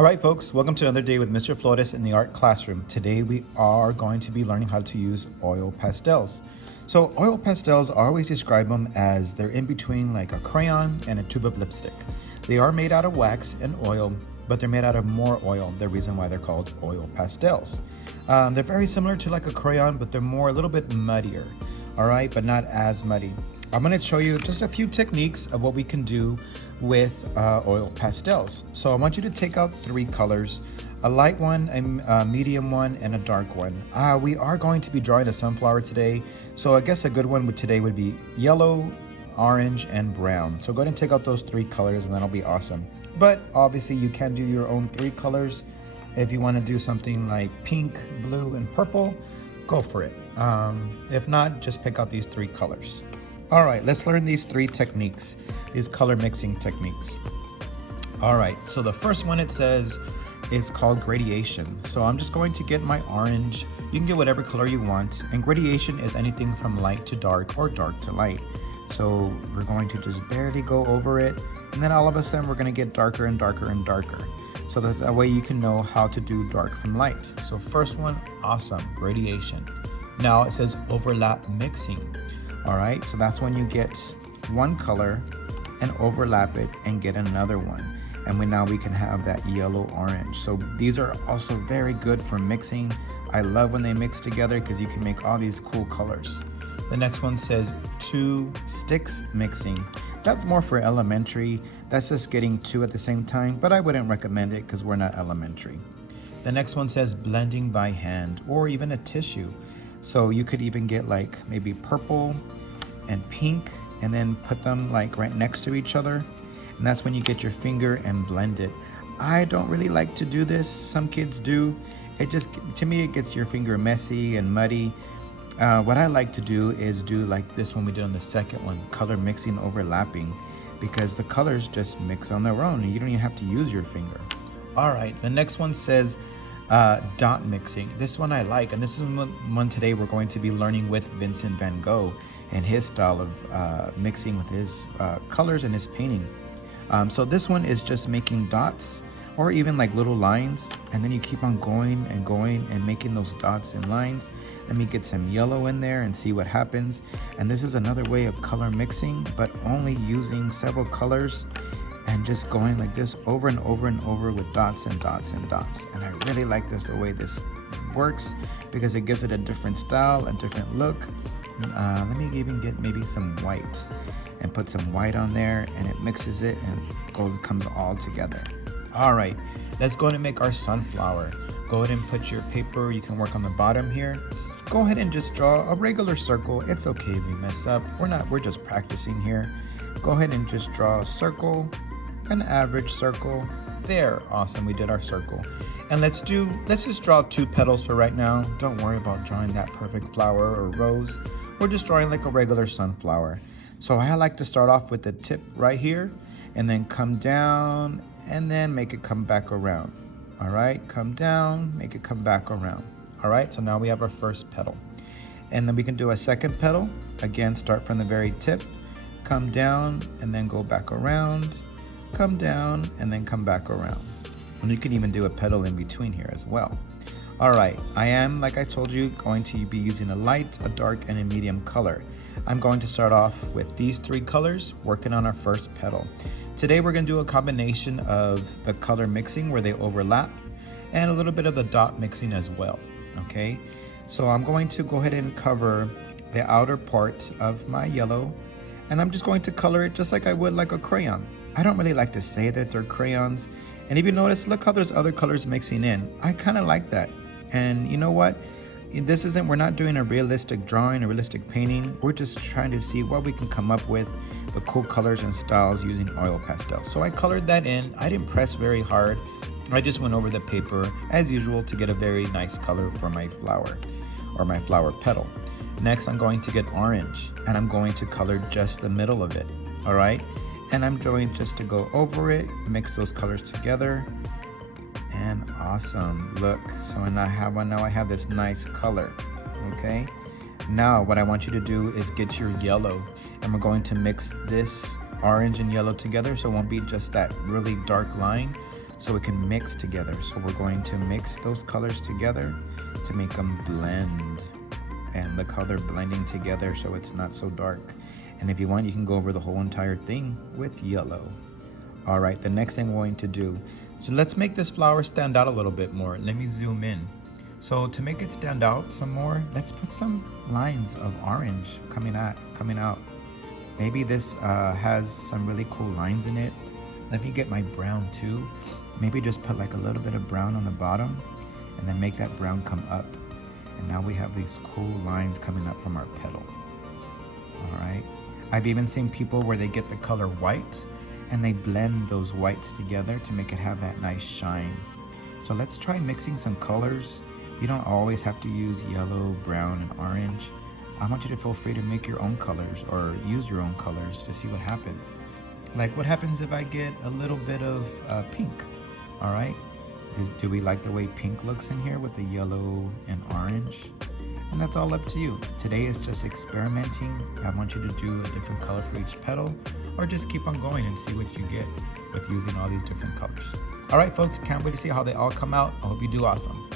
All right, folks, welcome to another day with Mr. Flores in the art classroom. Today we are going to be learning how to use oil pastels. So oil pastels, I always describe them as they're in between like a crayon and a tube of lipstick. They are made out of wax and oil, but they're made out of more oil, the reason why they're called oil pastels. They're very similar to like a crayon, but they're a little bit muddier, all right, but not as muddy. I'm going to show you just a few techniques of what we can do with oil pastels. So I want you to take out 3 colors, a light one, a medium one, and a dark one. We are going to be drawing a sunflower today, so I guess a good one today would be yellow, orange, and brown. So go ahead and take out those 3 colors and that'll be awesome. But obviously you can do your own 3 colors. If you want to do something like pink, blue, and purple, go for it. If not, just pick out these 3 colors. All right, let's learn these 3 techniques, these color mixing techniques. All right, so the first one it says is called gradation. So I'm just going to get my orange. You can get whatever color you want. And gradation is anything from light to dark or dark to light. So we're going to just barely go over it. And then all of a sudden we're gonna get darker and darker and darker. So that way you can know how to do dark from light. So first one, awesome, gradation. Now it says overlap mixing. All right, so that's when you get one color and overlap it and get another one. And now we can have that yellow orange. So these are also very good for mixing. I love when they mix together because you can make all these cool colors. The next one says 2 sticks mixing. That's more for elementary. That's just getting 2 at the same time, but I wouldn't recommend it because we're not elementary. The next one says blending by hand or even a tissue. So you could even get like maybe purple and pink and then put them like right next to each other. And that's when you get your finger and blend it. I don't really like to do this. Some kids do. It just, to me, it gets your finger messy and muddy. What I like to do is do like this one we did on the second one, color mixing overlapping, because the colors just mix on their own and you don't even have to use your finger. All right, the next one says dot mixing. This one I like, and this is one today we're going to be learning with Vincent van Gogh and his style of mixing with his colors and his painting. So this one is just making dots or even like little lines, and then you keep on going and making those dots and lines. Let me get some yellow in there and see what happens. And this is another way of color mixing, but only using several colors and just going like this over and over and over with dots and dots and dots. And I really like this, the way this works, because it gives it a different style, a different look. Let me even get maybe some white and put some white on there, and it mixes it and comes all together. All right, let's go ahead and make our sunflower. Go ahead and put your paper, you can work on the bottom here. Go ahead and just draw a regular circle. It's okay if you mess up. We're just practicing here. Go ahead and just draw a circle, an average circle. There, awesome, we did our circle. And let's just draw 2 petals for right now. Don't worry about drawing that perfect flower or rose. We're just drawing like a regular sunflower. So I like to start off with the tip right here and then come down and then make it come back around. All right, come down, make it come back around. All right, so now we have our first petal. And then we can do a second petal. Again, start from the very tip, come down and then go back around, come down and then come back around. And you can even do a petal in between here as well. All right, I am, like I told you, going to be using a light, a dark, and a medium color. I'm going to start off with these 3 colors, working on our first petal. Today we're going to do a combination of the color mixing where they overlap and a little bit of the dot mixing as well, okay? So I'm going to go ahead and cover the outer part of my yellow, and I'm just going to color it just like I would like a crayon. I don't really like to say that they're crayons. And if you notice, look how there's other colors mixing in. I kind of like that. And you know what? We're not doing a realistic drawing, a realistic painting. We're just trying to see what we can come up with, the cool colors and styles using oil pastels. So I colored that in. I didn't press very hard. I just went over the paper as usual to get a very nice color for my flower or my flower petal. Next, I'm going to get orange and I'm going to color just the middle of it. All right. And I'm going just to go over it, mix those colors together. And awesome, look, so now I have this nice color, okay? Now what I want you to do is get your yellow, and we're going to mix this orange and yellow together so it won't be just that really dark line. so it can mix together. So we're going to mix those colors together to make them blend, and the color blending together so it's not so dark. And if you want, you can go over the whole entire thing with yellow. All right, the next thing we're going to do, so let's make this flower stand out a little bit more. Let me zoom in. So to make it stand out some more, let's put some lines of orange coming out. Maybe this has some really cool lines in it. Let me get my brown too. Maybe just put like a little bit of brown on the bottom and then make that brown come up. And now we have these cool lines coming up from our petal. All right. I've even seen people where they get the color white and they blend those whites together to make it have that nice shine. So let's try mixing some colors. You don't always have to use yellow, brown, and orange. I want you to feel free to make your own colors or use your own colors to see what happens. Like what happens if I get a little bit of pink, all right? Do we like the way pink looks in here with the yellow and orange? And that's all up to you. Today is just experimenting. I want you to do a different color for each petal, or just keep on going and see what you get with using all these different colors. All right, folks, can't wait to see how they all come out. I hope you do awesome.